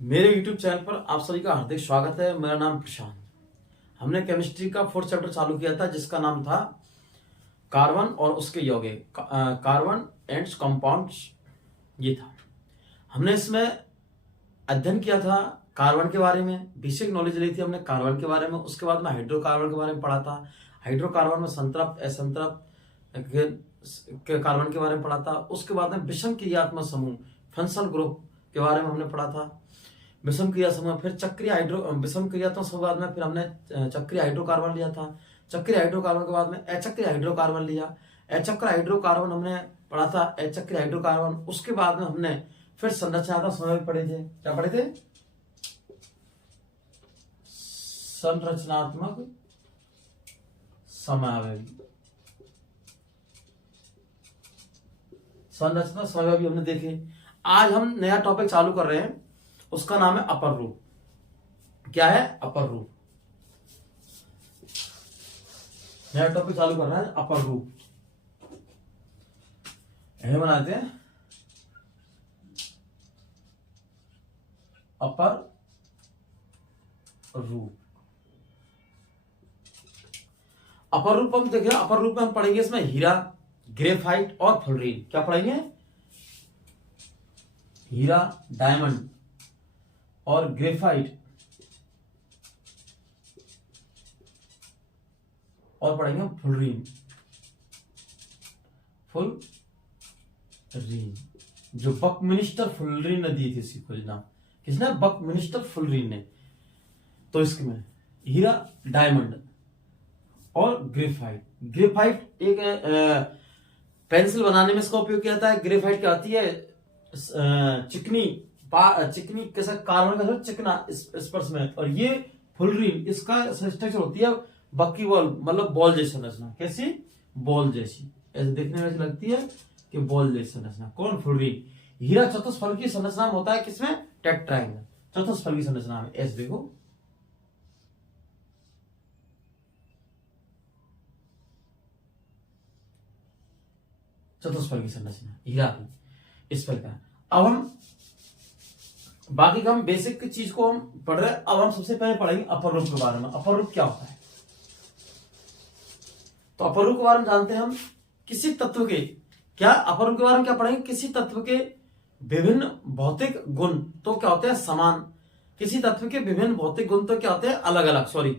मेरे YouTube channel पर आप सभी का हार्दिक स्वागत है। मेरा नाम प्रशांत। हमने केमिस्ट्री का 4th चैप्टर चालू किया था जिसका नाम था कार्बन और उसके यौगिक, कार्बन एंड कंपाउंड्स। ये था, हमने इसमें अध्ययन किया था कार्बन के बारे में, बेसिक नॉलेज ली थी हमने कार्बन के बारे में। उसके बाद में हाइड्रोकार्बन के बारे में पढ़ा था। हाइड्रोकार्बन में संतृप्त असंतृप्त के कार्बन के बारे में पढ़ा था। उसके बाद में विषम क्रियात्मक समूह फंक्शनल ग्रुप के बारे में हमने पढ़ा था। विषम क्रिया समूह, फिर चक्रीय विषम क्रियात्मक समूह बाद में फिर हमने चक्रीय हाइड्रोकार्बन लिया था। चक्रीय हाइड्रोकार्बन के बाद में अचक्रीय हाइड्रोकार्बन लिया। अचक्र हाइड्रोकार्बन हमने पढ़ा था, अचक्रीय हाइड्रोकार्बन। उसके बाद में हमने फिर संरचनात्मक समय पढ़े थे। क्या पढ़े थे? संरचनात्मक समावेग। संरचना समय भी हमने देखे। आज हम नया टॉपिक चालू कर रहे हैं, उसका नाम है अपर रूप। क्या है? अपर रूप। नया टॉपिक चालू कर रहे हैं, अपर रूप। यह बनाते हैं अपर रूप। अपर रूप हम देखें, अपर रूप में हम पढ़ेंगे इसमें हीरा, ग्रेफाइट और फ्लोरीन। क्या पढ़ेंगे? हीरा, डायमंड और ग्रेफाइट, और पढ़ेंगे फ्लोरीन। फ्लोरीन जो बकमिनिस्टर फ्लोरीन ने दी थी, इसकी खोज नाम किसने? बकमिनिस्टर फ्लोरीन ने। तो इसके में हीरा, डायमंड और ग्रेफाइट। ग्रेफाइट एक पेंसिल बनाने में इसका उपयोग किया जाता है। ग्रेफाइट क्या होती है? चिकनी चिकनी कैसा कार्बन का चिकना स्पर्श में। और ये फ्लोरीन, इसका स्ट्रक्चर होती है बक्की बॉल, मतलब बॉल जैसी संरचना। कैसी? बॉल जैसी, ऐसे देखने में लगती है कि बॉल जैसी संरचना। कौन? फ्लोरीन। हीरा चतुष्फल की संरचना में होता है, किसमें? टेट्राहेड्रल, चतुष्फल की संरचना में। ऐसे देखो, चतुष्फल की संरचना हीरा की इस प्रकार। अब हम बाकी का हम बेसिक चीज को हम पढ़ रहे हैं। अब हम सबसे पहले पढ़ेंगे अपर रूप के बारे में। अपर रूप क्या होता है? तो अपर रूप के बारे में जानते हैं हम। किसी तत्व के, क्या अपर रूप के बारे में क्या पढ़ेंगे? किसी तत्व के विभिन्न भौतिक गुण तो क्या होते हैं? समान। किसी तत्व के विभिन्न भौतिक गुण तो क्या होते हैं? अलग अलग। सॉरी,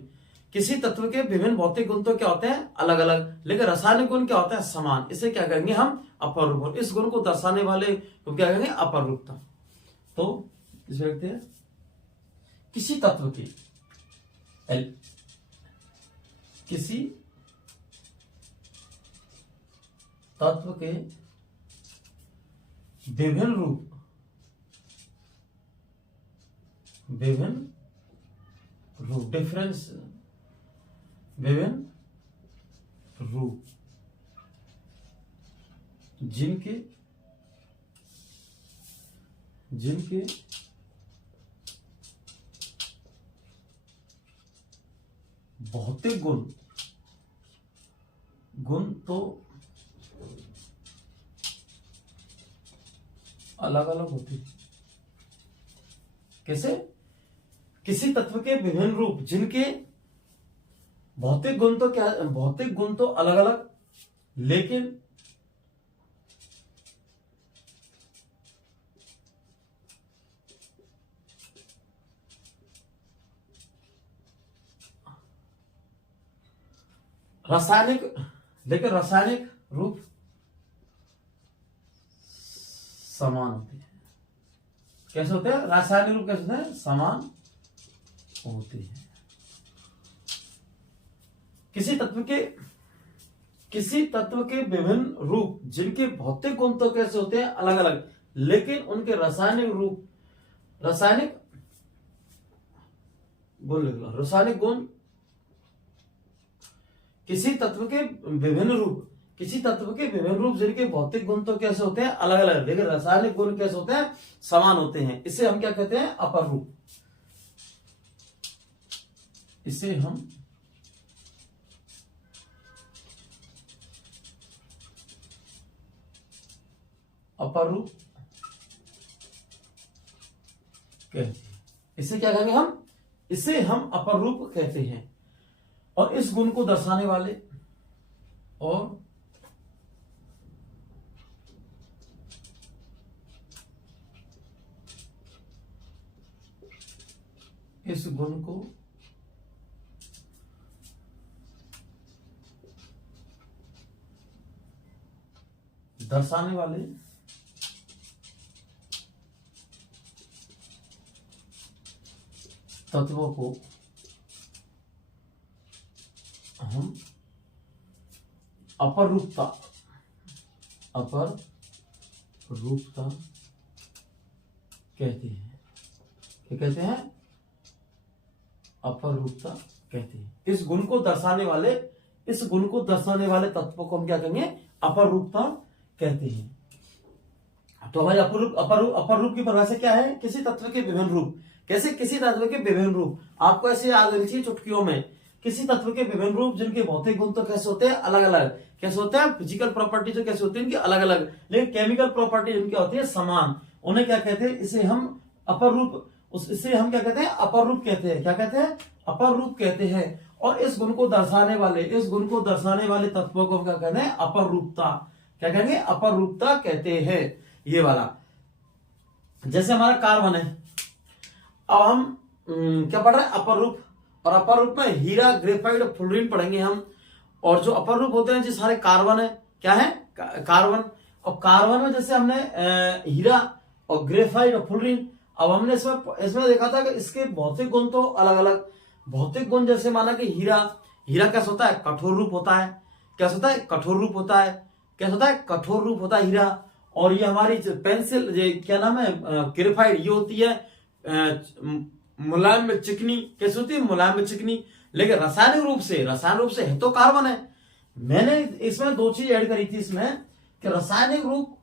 किसी तत्व के विभिन्न भौतिक गुण तो क्या होते हैं? अलग अलग, लेकिन रासायनिक गुण क्या होता है? समान। इसे क्या कहेंगे हम? अपर रूप। इस गुण को दर्शाने वाले को क्या कहेंगे? अपर रूपता। तो इसमें लिखते हैं किसी तत्व के किसी तत्व के विभिन्न रूप, डिफरेंस, विभिन्न रूप जिनके भौतिक गुण तो अलग अलग होते हैं। कैसे? किसी तत्व के विभिन्न रूप जिनके भौतिक गुण तो क्या, भौतिक गुण तो अलग अलग, लेकिन रासायनिक रूप समान होते हैं। कैसे होते हैं? रासायनिक रूप कैसे होते हैं? समान होते हैं। किसी तत्व के विभिन्न रूप जिनके भौतिक गुण तो कैसे होते हैं? अलग अलग, लेकिन उनके रासायनिक गुण किसी तत्व के विभिन्न रूप जिनके भौतिक गुण तो कैसे होते हैं? अलग अलग, लेकिन रासायनिक गुण कैसे होते हैं? समान होते हैं। इसे हम क्या कहते हैं? अपर रूप। इसे हम अपर रूप कहते हैं। इसे क्या कहेंगे हम, इसे हम अपर रूप कहते हैं। और इस गुण को दर्शाने वाले, और इस गुण को दर्शाने वाले तत्वों को हम अपर रूपता कहते हैं। क्या कहते हैं, अपर रूपता कहते हैं। इस गुण को दर्शाने वाले तत्वों को हम क्या कहेंगे, अपर रूपता कहते हैं। तो भाई अपर रूप की परिभाषा क्या है, किसी तत्व के विभिन्न रूप। कैसे, किसी तत्व के विभिन्न रूप, आपको ऐसे याद होनी चाहिए चुटकियों में, किसी तत्व के विभिन्न रूप जिनके भौतिक गुण तो कैसे होते हैं, अलग अलग। कैसे होते हैं, फिजिकल प्रॉपर्टी जो कैसे होती है इनकी अलग अलग, लेकिन केमिकल प्रॉपर्टी जिनकी होती है समान, उन्हें क्या कहते हैं, इसे हम अपर रूप, इसे हम क्या कहते हैं, अपर रूप कहते हैं। क्या कहते हैं, अपर रूप कहते हैं। और इस गुण को दर्शाने वाले तत्वों को क्या कहते हैं, अपर रूपता। क्या कहेंगे, अपर रूपता कहते हैं। ये वाला, जैसे हमारा कार्बन है, अब हम क्या पढ़ रहे हैं, अपर रूप। और अपर रूप में हीरा, ग्रेफाइट और फ्लोरीन पढ़ेंगे हम। और जो अपर रूप होते हैं जो सारे कार्बन है, क्या है, कार्बन। और कार्बन में जैसे हमने हीरा और ग्रेफाइट और फ्लोरीन, अब हमने इसमें देखा था कि इसके भौतिक गुण तो अलग अलग। भौतिक गुण जैसे माना कि हीरा कैसा होता है, कठोर रूप होता है। कैसा होता है, कठोर रूप होता है। कैसा होता है, कठोर रूप होता है हीरा। और ये हमारी पेंसिल, ये क्या नाम है, ग्रेफाइट, ये होती है मुलायम में चिकनी। कैसे होती है, मुलायम में चिकनी। लेकिन रासायनिक रूप से है तो कार्बन है। मैंने इसमें दो चीज ऐड करी थी इसमें, कि रासायनिक रूप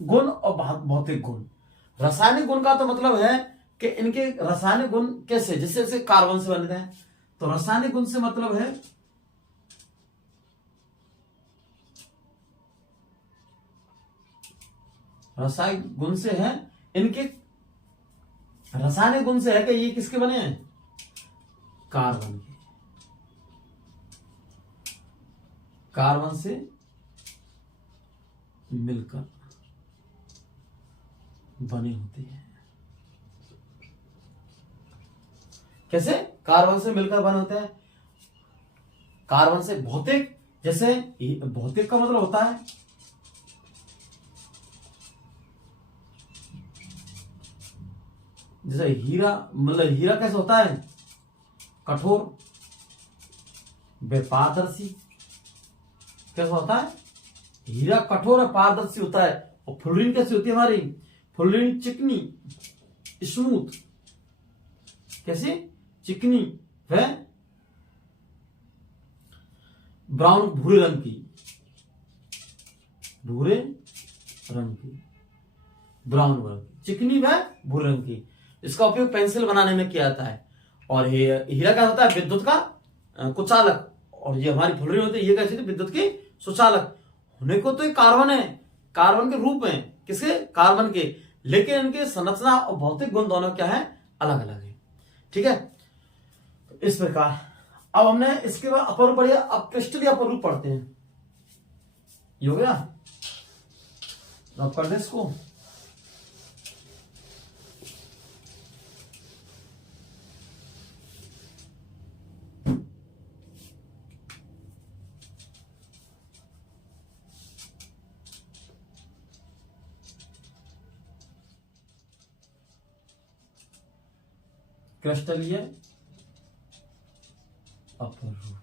गुण और भौतिक गुण। रासायनिक गुण का तो मतलब है कि इनके रासायनिक गुण कैसे, जैसे कार्बन से बनते हैं, तो रासायनिक गुण से मतलब है रासायनिक गुण से है इनके, रासायनिक गुण से है कि ये किसके बने हैं, कार्बन के। कार्बन से मिलकर बने होते हैं। कैसे, कार्बन से मिलकर बने होते हैं। कार्बन से भौतिक, जैसे भौतिक का मतलब होता है जैसे हीरा, मतलब हीरा कैसे होता है, कठोर व पारदर्शी। कैसा होता है, हीरा कठोर और पारदर्शी होता है। और फ्लोरीन कैसी होती है हमारी, फ्लोरीन चिकनी, स्मूथ। कैसे, चिकनी व ब्राउन, भूरे रंग की, ब्राउन रंग, चिकनी व भूरे रंग की। इसका उपयोग पेंसिल बनाने में किया जाता है। और हीरा क्या होता है, विद्युत का कुचालक। और ये हमारी फ्लोरीन होती है, ये कैसी, विद्युत की सुचालक। होने को तो ये कार्बन है, कार्बन के रूप हैं, किसके, कार्बन के। लेकिन इनके संरचना और भौतिक गुण दोनों क्या है, अलग अलग है। ठीक है, इस प्रकार। अब हमने इसके बाद अपर रूप पढ़िया, अब क्रिस्टलीय अपर रूप पढ़ते हैं। ये हो गया, अब कर दे इसको। क्रिस्टलीय अपर रूप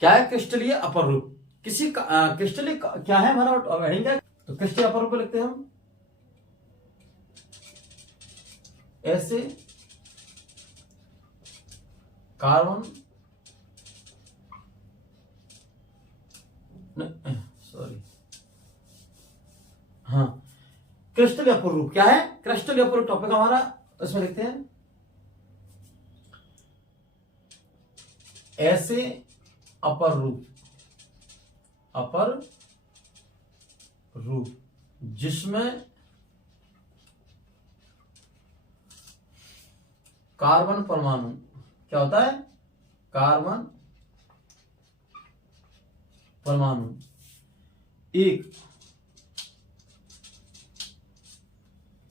क्या है, क्रिस्टलीय अपर रूप। किसी क्रिस्टलीय क्या है हमारा हेडिंग है, तो क्रिस्टलीय अपर रूप लिखते हैं हम, ऐसे कार्बन, सॉरी, हाँ, क्रिस्टलीय अपर रूप क्या है, क्रिस्टलीय अपर रूप टॉपिक हमारा, इसमें लिखते हैं ऐसे अपर रूप जिसमें कार्बन परमाणु क्या होता है? कार्बन परमाणु एक,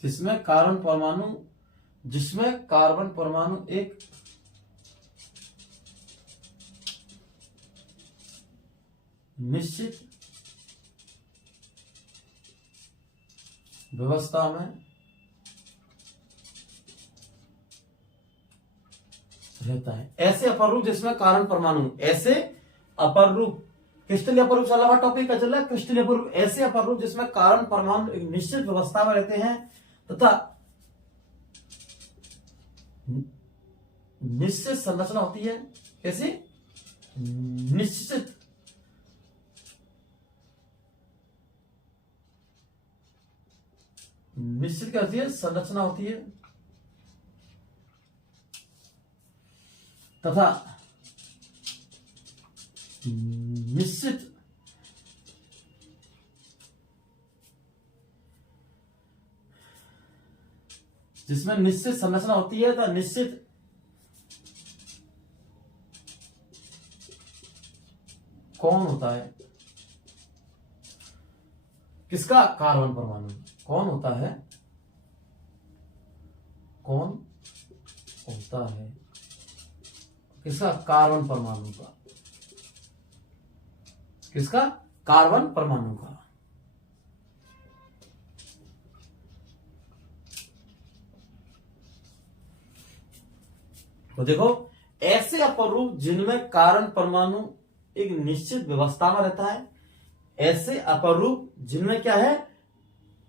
जिसमें कार्बन परमाणु एक निश्चित व्यवस्था में रहता है। ऐसे अपर रूप जिसमें कार्बन परमाणु, ऐसे अपर रूप, क्रिस्टलीय अपर रूप चल रहा टॉपिक का चल रहा है, क्रिस्टलीय अपर रूप, ऐसे अपर रूप जिसमें कार्बन परमाणु एक निश्चित व्यवस्था में रहते हैं तथा निश्चित संरचना होती है। कैसे? निश्चित क्या होती है? संरचना होती है तथा निश्चित जिसमें निश्चित संरचना होती है तो निश्चित कौन होता है? किसका? कार्बन परमाणु। कौन होता है? कौन होता है किसका? कार्बन परमाणु का। किसका? कार्बन परमाणु का। तो देखो, ऐसे अपर रूप जिनमें कार्बन परमाणु एक निश्चित व्यवस्था में रहता है, ऐसे अपर रूप जिनमें क्या है?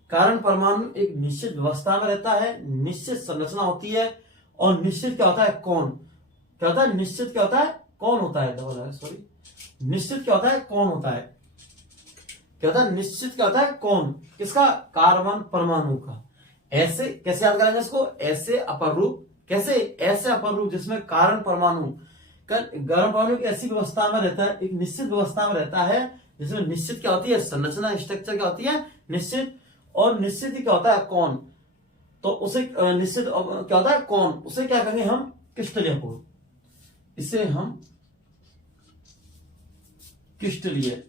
कार्बन परमाणु एक निश्चित व्यवस्था में रहता है, निश्चित संरचना होती है और निश्चित क्या होता है? कौन। क्या होता है? निश्चित क्या होता है? कौन होता है? डबल है, सॉरी। निश्चित क्या होता है? कौन होता है? क्या होता है? निश्चित क्या होता है? कौन। किसका? कार्बन परमाणु का। ऐसे कैसे याद करेंगे इसको? ऐसे अपर रूप, कैसे? ऐसे अपर रूप जिसमें कार्बन परमाणु एक ऐसी व्यवस्था में रहता है, एक निश्चित व्यवस्था में रहता है, जिसमें निश्चित क्या होती है? संरचना, स्ट्रक्चर क्या होती है? निश्चित। और निश्चित ही क्या होता है? कौन। तो उसे निश्चित क्या होता है? कौन। उसे क्या कहेंगे हम? क्रिस्टलीय अपर। इसे हम क्रिस्टलीय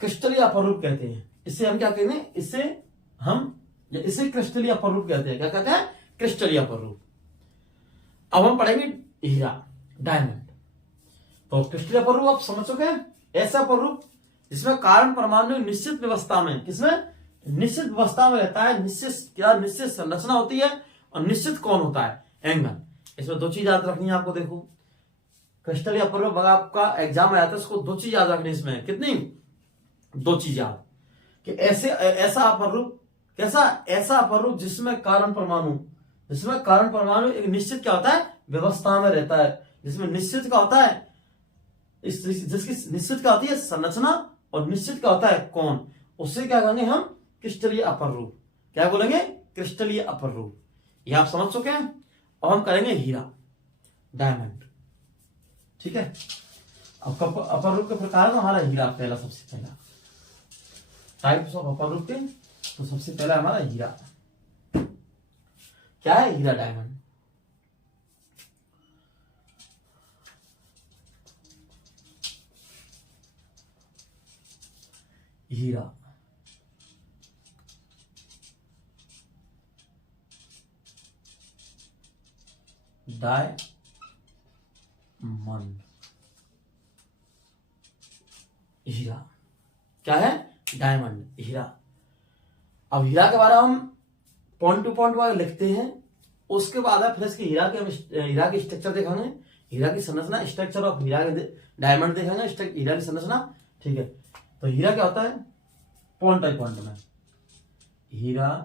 क्रिस्टलीय अपर रूप कहते हैं। इसे हम क्या कहते हैं? इसे क्रिस्टलीय अपर रूप कहते हैं। क्या कहते हैं? क्रिस्टलीय अपर रूप। अब हम पढ़ेंगे हीरा, डायमंड। तो क्रिस्टलीय अपर रूप आप समझ चुके हैं। ऐसा अपर रूप जिसमें कार्बन परमाणु निश्चित व्यवस्था में, किसमें? निश्चित व्यवस्था में रहता है, निश्चित संरचना होती है और निश्चित कौन होता है? एंगल। इसमें दो चीज याद रखनी है आपको। देखो, क्रिस्टलीय अपर रूप आपका एग्जाम में आता है, उसको दो चीज याद रखनी है। इसमें कितनी? दो चीज याद, कि ऐसा अपर रूप, कैसा? ऐसा अपर रूप जिसमें कार्बन परमाणु एक निश्चित क्या होता है? व्यवस्था में रहता है, जिसमें निश्चित क्या होता है? जिसकी निश्चित क्या होती है? संरचना, और निश्चित क्या होता है? कौन। उससे क्या कहेंगे हम? क्रिस्टलीय अपर रूप। क्या बोलेंगे? क्रिस्टलीय अपर रूप। ये आप समझ चुके हैं। और हम करेंगे हीरा, डायमंड। ठीक है। अब अपर रूप के प्रकार हमारा हीरा पहला, सबसे पहला टाइप्स ऑफ अपर रूप के। तो सबसे पहला हमारा हीरा। क्या है? हीरा, डायमंड। हीरा, डायमंड। हीरा क्या है? डायमंड, हीरा। अब हीरा के बारे में हम पॉइंट टू पॉइंट वाले लिखते हैं। उसके बाद है फिर इसके हीरा की स्ट्रक्चर देखेंगे, हीरा की संरचना, स्ट्रक्चर ऑफ हीरा के डायमंड देखेंगे, हीरा की संरचना। ठीक है। तो हीरा क्या होता है? पॉइंट बाई पॉइंट में। हीरा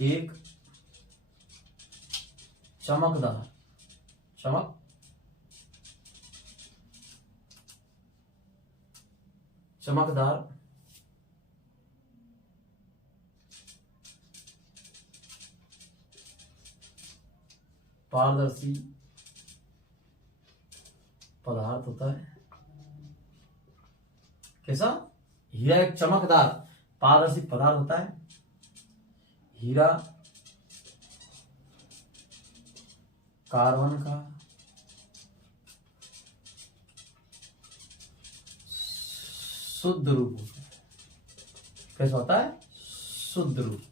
एक चमकदार पारदर्शी पदार्थ होता है। कैसा? हीरा एक चमकदार पारदर्शी पदार्थ होता है। हीरा कार्बन का शुद्ध रूप होता है। कैसा होता है? शुद्ध रूप।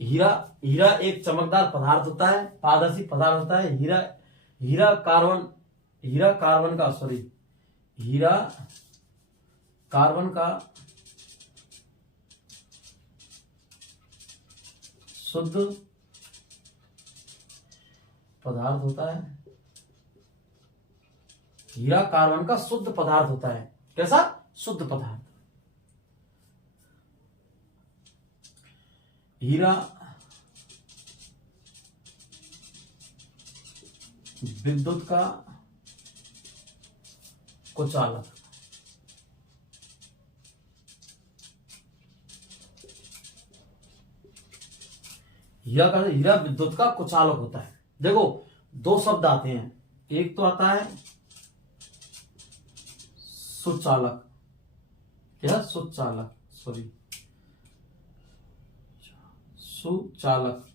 हीरा एक चमकदार पदार्थ होता है, पारदर्शी पदार्थ होता है। हीरा कार्बन का शुद्ध पदार्थ होता है। हीरा कार्बन का शुद्ध पदार्थ होता है। कैसा? शुद्ध पदार्थ। हीरा विद्युत का कुचालक। हीरा विद्युत का कुचालक होता है। देखो, दो शब्द आते हैं। एक तो आता है सुचालक। क्या? सुचालक, सॉरी, सुचालक।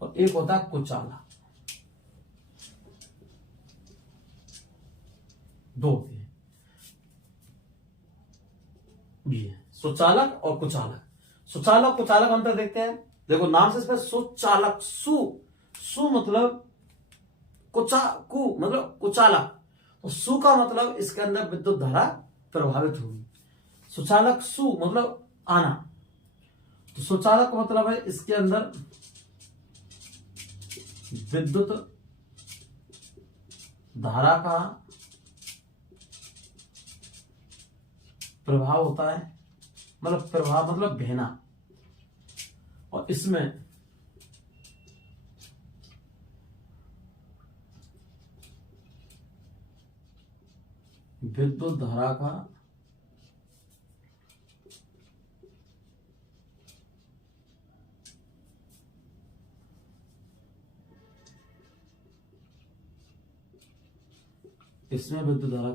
और एक होता है कुचालक। दो होते हैं ये, सुचालक और कुचालक। सुचालक कुचालक अंतर देखते हैं। देखो, नाम से इसमें सुचालक, सु मतलब मतलब कुचालक। तो सु का मतलब इसके अंदर विद्युत धारा प्रभावित होगी। सुचालक सु मतलब आना। तो सुचालक का मतलब है इसके अंदर विद्युत धारा का प्रभाव होता है। मतलब प्रभाव मतलब बहना। और इसमें विद्युत धारा का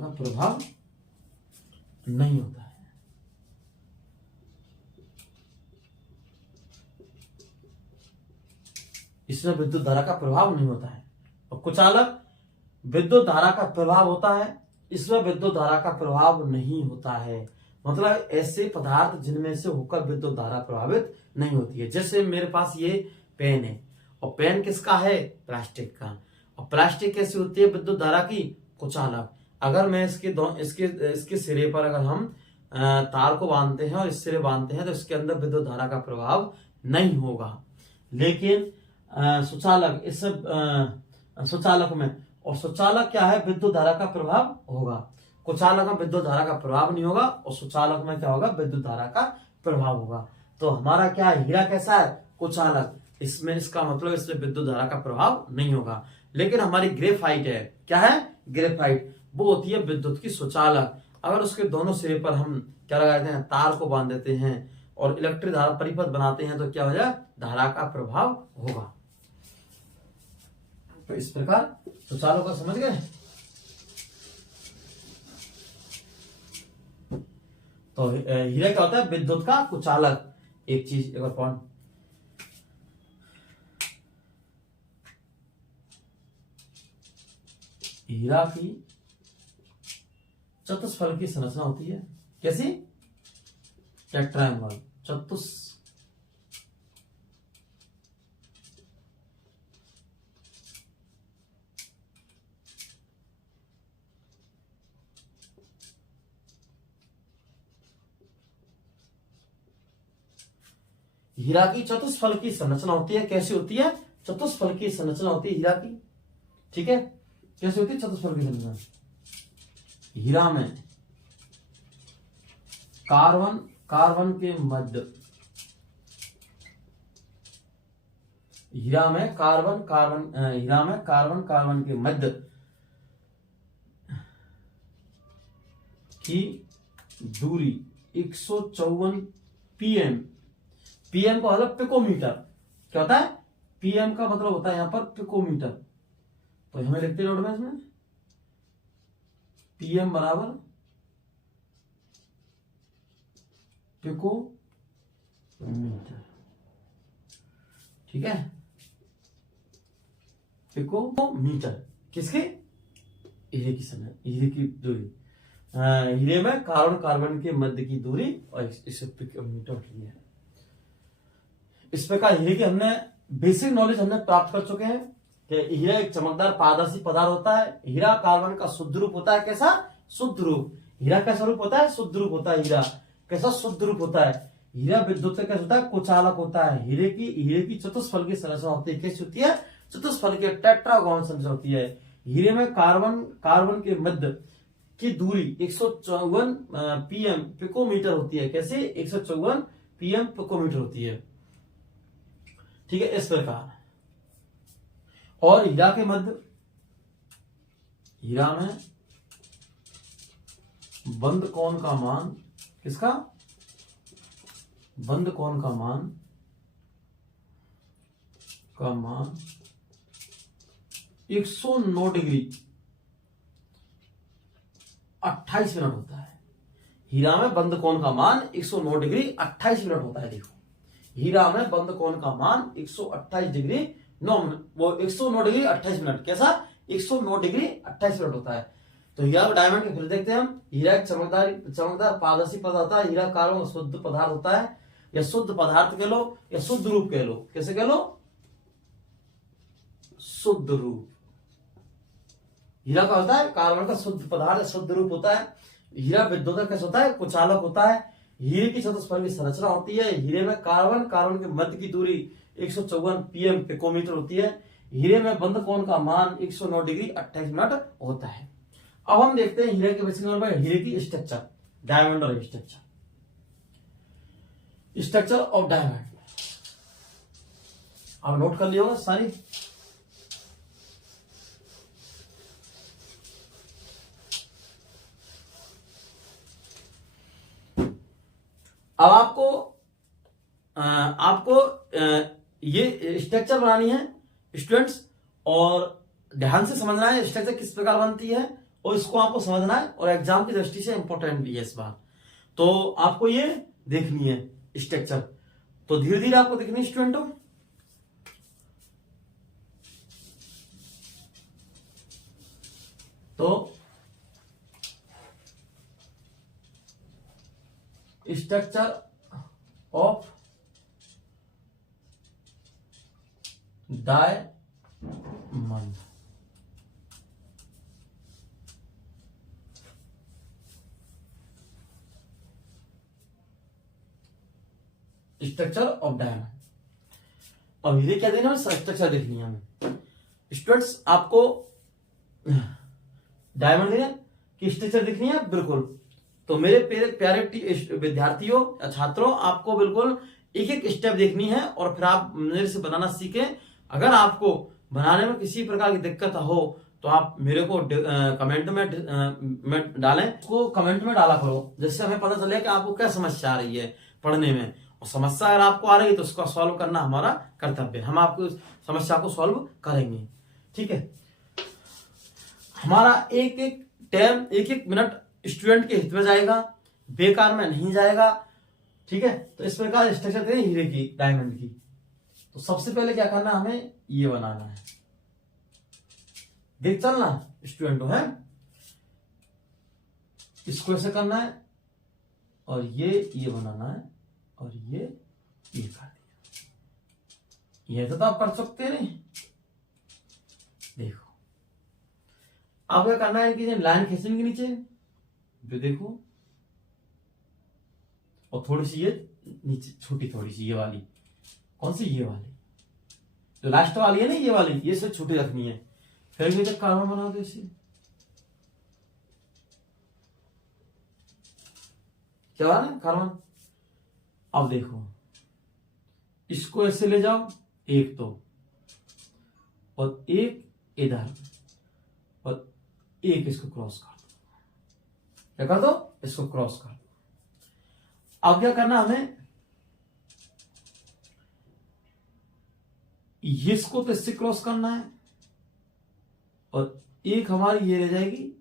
प्रभाव नहीं होता है। इसमें विद्युत धारा का प्रभाव नहीं होता है। और कुचालक विद्युत धारा का प्रभाव होता है, इसमें विद्युत धारा का प्रभाव नहीं होता है। मतलब ऐसे पदार्थ जिनमें से होकर विद्युत धारा प्रभावित नहीं होती है। जैसे मेरे पास ये पेन है, और पेन किसका है? प्लास्टिक का। और प्लास्टिक कैसी होती है विद्युत धारा की? कुचालक। अगर मैं इसके सिरे पर अगर हम तार को बांधते हैं और इस सिरे बांधते हैं तो इसके अंदर विद्युत धारा का प्रभाव नहीं होगा। लेकिन सुचालक, इस सुचालक में, और सुचालक क्या है? विद्युत धारा का प्रभाव होगा। कुचालक में विद्युत धारा का प्रभाव नहीं होगा, और सुचालक में क्या होगा? विद्युत धारा का प्रभाव होगा। तो हमारा क्या है? हीरा कैसा है? कुचालक। इसमें इसका मतलब इसमें विद्युत धारा का प्रभाव नहीं होगा। लेकिन हमारी ग्रेफाइट है, क्या है? ग्रेफाइट, वो होती है विद्युत की सुचालक। अगर उसके दोनों सिरे पर हम क्या लगा देते हैं? तार को बांध देते हैं और इलेक्ट्रिक धारा परिपथ बनाते हैं तो क्या हो जाए? धारा का प्रभाव होगा। तो इस प्रकार सुचालक को समझ गए। तो हीरा क्या होता है? विद्युत का कुचालक। एक चीज एक और पॉइंट, हीरा की चतुष्फलक की संरचना होती है। कैसी? टेट्राहेड्रल, हीरा की चतुष्फलक की संरचना होती है। कैसी होती है? चतुष्फलक की संरचना होती है हीरा की। ठीक है, कैसे होती है चतुष्फलक की संरचना? हीरा में कार्बन के मध्य, हीरा में कार्बन के मध्य की दूरी 154 पीएम। पीएम को मतलब पिकोमीटर। क्या होता है? पीएम का मतलब होता है यहाँ पर पिकोमीटर, तो हमें लिखते हैं नोट में इसमें पीएम बराबर पिकोमीटर, ठीक है, पिकोमीटर किसके, हीरे की समय, हीरे की दूरी, हीरे में कार्बन कार्बन के मध्य की दूरी और इसे पिकोमीटर लिया है। इस प्रकार हीरे की हमने बेसिक नॉलेज हमने प्राप्त कर चुके हैं कि हीरा एक चमकदार पारदर्शी पदार्थ होता है। हीरा कार्बन का शुद्ध रूप होता है, कैसा, शुद्ध रूप। हीरा कैसा रूप होता है, शुद्ध रूप होता है। हीरा कैसा, शुद्ध रूप होता है। हीरा विद्युत का कैसा होता है, कुचालक होता है। हीरे की चतुष्फल की संरचना होती है, कैसी होती है, चतुष्फल की टेट्रागोन संरचना होती है। हीरे में कार्बन के मध्य की दूरी 154 पीएम पिकोमीटर होती है, कैसे, 154 पीएम पिकोमीटर होती है, ठीक है, इस प्रकार। और हीरा के मध्य, हीरा में बंद कोण का मान, किसका, बंद कोण का मान 109 डिग्री 28 मिनट होता है। हीरा में बंद कोण का मान 109 डिग्री 28 मिनट होता है। देखो, हीरा में बंद कोण का मान 128 डिग्री 9 मिनट, वो 109 डिग्री 28 मिनट, कैसा, 109 डिग्री 28 मिनट होता है। तो हीरा और डायमंड के फिर देखते हैं हम। हीरा एक चमकदार पारदर्शी पदार्थ होता है। हीरा कार्बन शुद्ध पदार्थ होता है, या शुद्ध पदार्थ कह लो या शुद्ध रूप कह लो, कैसे कह लो, शुद्ध रूप। हीरा का होता है कार्बन का शुद्ध पदार्थ, शुद्ध रूप होता है। हीरा विद्युत का कैसा होता है, कुचालक होता है। हीरे की चतुष्फल की संरचना होती है। हीरे में कार्बन के मध्य की दूरी 154 पीएम पिकोमीटर होती है। हीरे में बंद कोण का मान 109 डिग्री 28 मिनट होता है। अब हम देखते हैं हीरे के बेसिक नंबर, हीरे की स्ट्रक्चर, डायमंड और स्ट्रक्चर ऑफ डायमंड। अब नोट कर लिया होगा सारी। अब आपको ये स्ट्रक्चर बनानी है स्टूडेंट्स, और ध्यान से समझना है स्ट्रक्चर किस प्रकार बनती है, और इसको आपको समझना है, और एग्जाम की दृष्टि से इंपॉर्टेंट भी है इस बार। तो आपको ये देखनी है स्ट्रक्चर, तो धीरे धीरे आपको देखनी है स्टूडेंटों। तो structure of diamond, structure of diamond. अब हीरे क्या देना है, स्ट्रक्चर देखनी है हमें स्टूडेंट्स। आपको डायमंड देना की स्ट्रक्चर दिखनी है, बिल्कुल। तो मेरे प्यारे विद्यार्थियों, छात्रों, आपको बिल्कुल एक एक स्टेप देखनी है, और फिर आप मेरे से बनाना सीखें। अगर आपको बनाने में किसी प्रकार की दिक्कत हो तो आप मेरे को कमेंट में डालें, उसको कमेंट में डाला करो, जिससे हमें पता चले कि आपको क्या समस्या आ रही है पढ़ने में। और समस्या अगर आपको आ रही है तो उसका सॉल्व करना हमारा कर्तव्य है, हम आपको समस्या को सॉल्व करेंगे, ठीक है। हमारा एक एक टाइम, एक एक मिनट स्टूडेंट के हित में जाएगा, बेकार में नहीं जाएगा, ठीक है। तो इस प्रकार स्ट्रक्चर करें हीरे की, डायमंड की। तो सबसे पहले क्या करना है, हमें ये बनाना है, देख चलना स्टूडेंटों है, इसको ऐसे करना है, और ये बनाना है, और ये कर दिया। ये तो आप कर सकते हैं नहीं। देखो अब क्या करना है कि लाइन खींचेंगे नीचे, जो देखो, और थोड़ी सी ये नीचे छोटी, थोड़ी सी ये वाली, कौन सी, ये वाली जो लास्ट वाली है ना, ये वाली, ये से छोटी रखनी है। फिर भी जब कार्बन बना दो इसे, क्या हुआ ना, कार्बन। अब देखो इसको ऐसे ले जाओ, एक तो, और एक इधर, और एक इसको क्रॉस कर दो, क्या कर दो, इसको क्रॉस कर दो। अब क्या करना हमें, इसको तो इससे क्रॉस करना है और एक हमारी ये रह जाएगी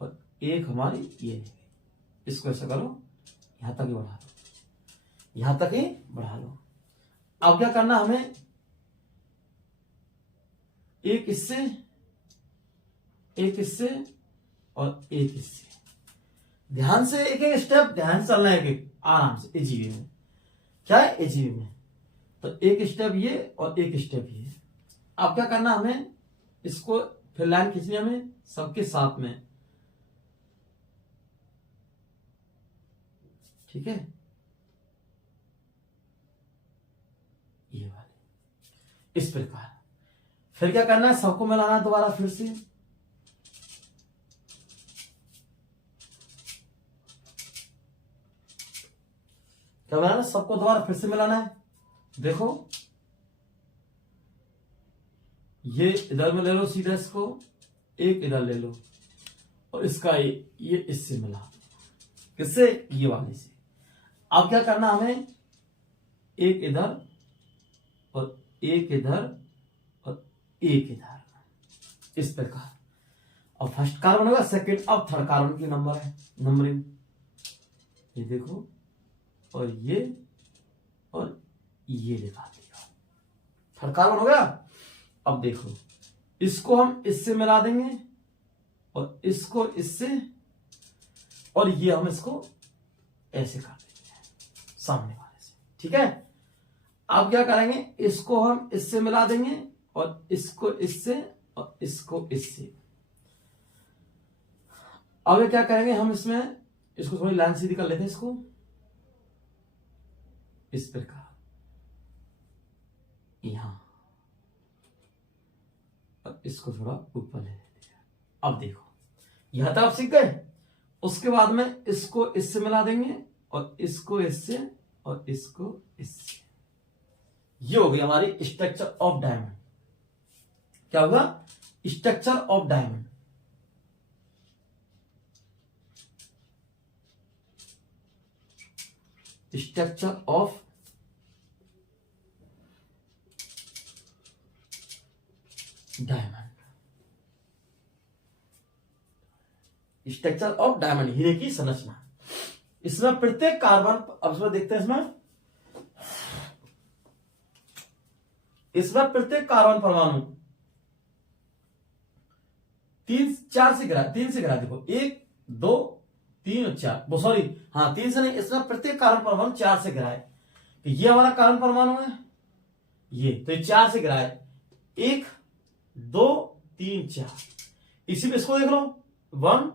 और एक हमारी ये रह जाएगी। इसको ऐसा करो, यहां तक ही बढ़ा लो, यहां तक ही बढ़ा लो। अब क्या करना हमें, एक इससे और एक इससे, ध्यान से एक एक स्टेप ध्यान से चलना है, एक एक आराम से एजीवी में। क्या है एजीवी में? तो एक स्टेप ये और एक स्टेप ये। अब क्या करना हमें, इसको फिर लाइन खींचनी है हमें सबके साथ में, ठीक है, ये वाले इस प्रकार। फिर क्या करना है, सबको मिलाना है दोबारा फिर से, क्या बनाना, सबको दोबारा फिर से मिलाना है। देखो ये इधर में ले लो सीधा, इसको एक इधर ले लो और इसका ये इससे मिला, किससे, ये वाले से। अब क्या करना हमें, एक इधर और एक इधर और एक इधर, इस प्रकार। अब फर्स्ट कार्बन होगा, सेकंड, अब थर्ड कार्बन की नंबर है, नंबरिंग, ये देखो, और ये दिखा दिया, थर्ड कार्बन हो गया। अब देखो इसको हम इससे मिला देंगे और इसको इससे, और ये हम इसको ऐसे कर देंगे सामने वाले से, ठीक है। अब क्या करेंगे, इसको हम इससे मिला देंगे और इसको इससे और इसको इससे। अब क्या करेंगे हम, इसमें इसको थोड़ी लाइन सीधी कर लेते हैं, इसको इस प्रकार यहां, और इसको थोड़ा ऊपर ले लेते हैं। अब देखो यहां तक आप सीख गए। उसके बाद में इसको इससे मिला देंगे और इसको इससे और इसको इससे। ये हो गई हमारी स्ट्रक्चर ऑफ डायमंड। क्या होगा, structure of diamond. Structure of diamond, structure of diamond, हीरे की संरचना। इसमें प्रत्येक कार्बन, अब इसमें देखते हैं, इसमें प्रत्येक कार्बन परमाणु 3 से गिरा, देखो 1 2 3 और 4, वो सॉरी, हाँ 3 से नहीं, इसमें प्रत्येक कार्बन परमाणु 4 से गिरा है। तो ये हमारा कार्बन परमाणु है, ये तो ये 4 से गिरा है, 1 2 3 4। इसी पे इसको देख लो, 1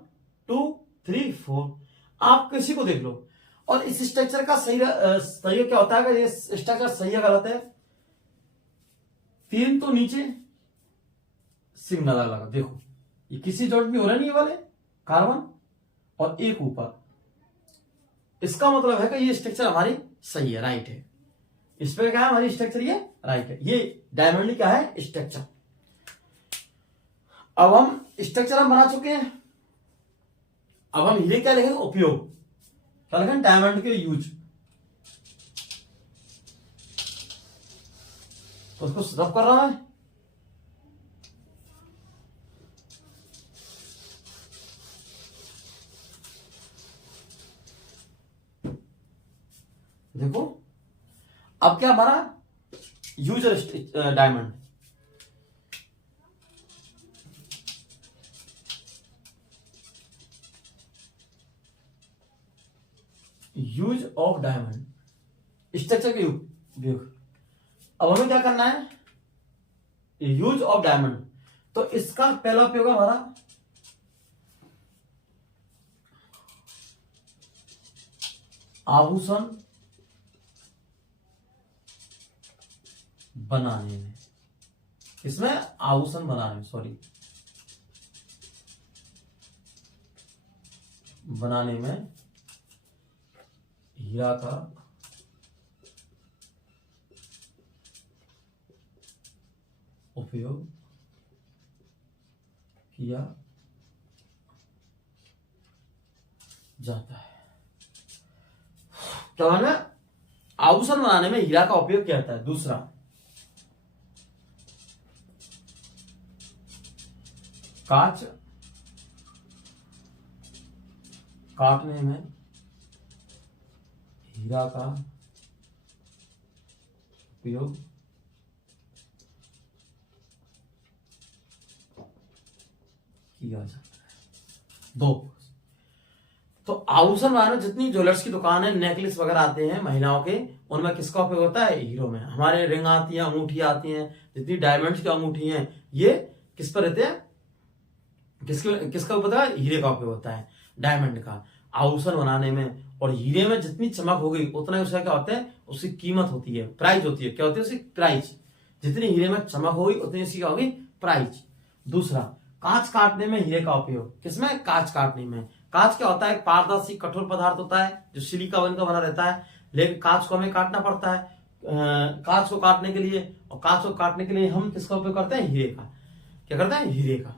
2 3 4, आप किसी को देख लो। और इस स्ट्रक्चर का सही क्या होता है, ये स्ट्रक्चर सही है गलत है, 3 तो नीचे सिग्नल लगा, देखो ये किसी जॉइंट में हो रहा नहीं है वाले कार्बन, और एक ऊपर। इसका मतलब है कि ये स्ट्रक्चर हमारी सही है, राइट है। इस पे क्या है, हमारी स्ट्रक्चर ये राइट है। ये डायमंड क्या है, स्ट्रक्चर। अब हम स्ट्रक्चर हम बना चुके हैं, अब हम हीरे क्या लिखेंगे, उपयोग। क्या लिखेंगे, डायमंड के यूज। तो उसको रब कर रहा है, देखो अब क्या हमारा user diamond. Use of diamond, structure के उपयोग। अब हमें क्या करना है, यूज ऑफ डायमंड। तो इसका पहला उपयोग है हमारा आभूषण बनाने में, इसमें आभूषण बनाने में, सॉरी, बनाने में हीरा का उपयोग किया जाता है। तो हमें आभूषण बनाने में हीरा का उपयोग किया जाता है। दूसरा, कांच काटने में हीरा का उपयोग किया जाता है। दो, तो आभूषण बनाने में जितनी ज्वेलर्स की दुकान है, नेकलेस वगैरह आते हैं महिलाओं के, उनमें किसका उपयोग होता है? हीरो में। हमारे रिंग आती है, अंगूठी आती हैं, जितनी डायमंड्स की अंगूठी हैं, ये किस पर रहते हैं? किसका उपयोग होता है? हीरे का उपयोग होता है, डायमंड का आभूषण बनाने में। और हीरे में जितनी चमक होगी उतना ही उसका क्या होता है? उसकी कीमत होती है, प्राइस होती है। क्या होती है उसकी? प्राइस। जितनी हीरे में चमक होगी उतनी उसकी क्या होगी? प्राइस। दूसरा, कांच काटने में हीरे का उपयोग। किसमें? कांच काटने में। कांच क्या होता है? पारदर्शी कठोर पदार्थ होता है जो सिलिकॉन का बना रहता है, लेकिन कांच को हमें काटना पड़ता है। कांच को काटने के लिए, और कांच को काटने के लिए हम किसका उपयोग करते हैं? हीरे का। क्या करते हैं? हीरे का।